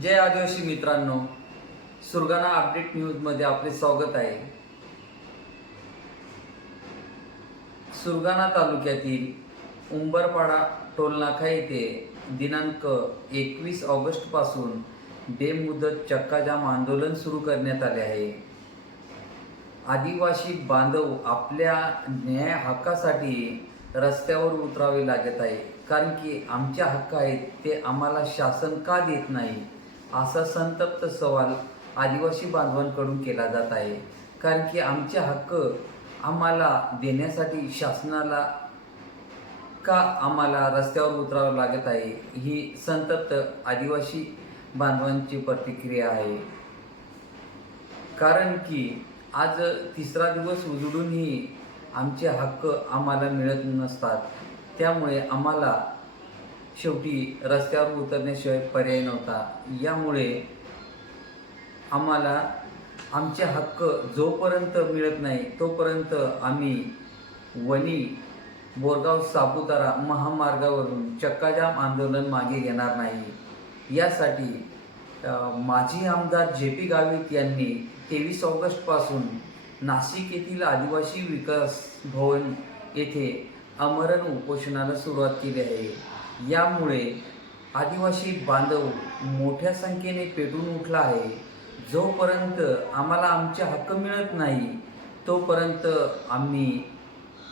जय आदिवासी मित्रांनो सुरगाणा अपडेट न्यूजमध्ये आपले स्वागत आहे. सुरगाणा तालुक्यातील उंबरपाडा टोलनाका येथे दिनांक एकवीस ऑगस्टपासून बेमुदत चक्काजाम आंदोलन सुरू करण्यात आले आहे. आदिवासी बांधव आपल्या न्याय हक्कासाठी रस्त्यावर उतरावे लागत आहे कारण की आमच्या हक्क आहेत ते आम्हाला शासन का देत नाही? असा संतप्त सवाल आदिवासी बांधवांकडून केला जात आहे. कारण की आमचे हक्क आम्हाला देण्यासाठी शासनाला का आम्हाला रस्त्यावर उतरावं लागत आहे ही संतप्त आदिवासी बांधवांची प्रतिक्रिया आहे. कारण की आज तिसरा दिवस उजडूनही आमचे हक्क आम्हाला मिळत नसतात. त्यामुळे आम्हाला शेवटी रस्त्यावर उतरण्याशिवाय पर्याय नव्हता. यामुळे आम्हाला आमचे हक्क जोपर्यंत मिळत नाही तोपर्यंत आम्ही वणी बोरगाव सापुतारा महामार्गावरून चक्काजाम आंदोलन मागे घेणार नाही. यासाठी माजी आमदार जे पी गावित यांनी तेवीस ऑगस्टपासून नाशिक येथील आदिवासी विकास भवन येथे अमरण उपोषणाला सुरुवात केली आहे. यामुळे आदिवासी बांधव मोठ्या संख्येने पेटून उठला आहे. जोपर्यंत आम्हाला आमचे हक्क मिळत नाही तोपर्यंत आम्ही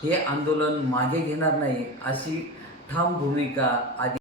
हे आंदोलन मागे घेणार नाही अशी ठाम भूमिका आदि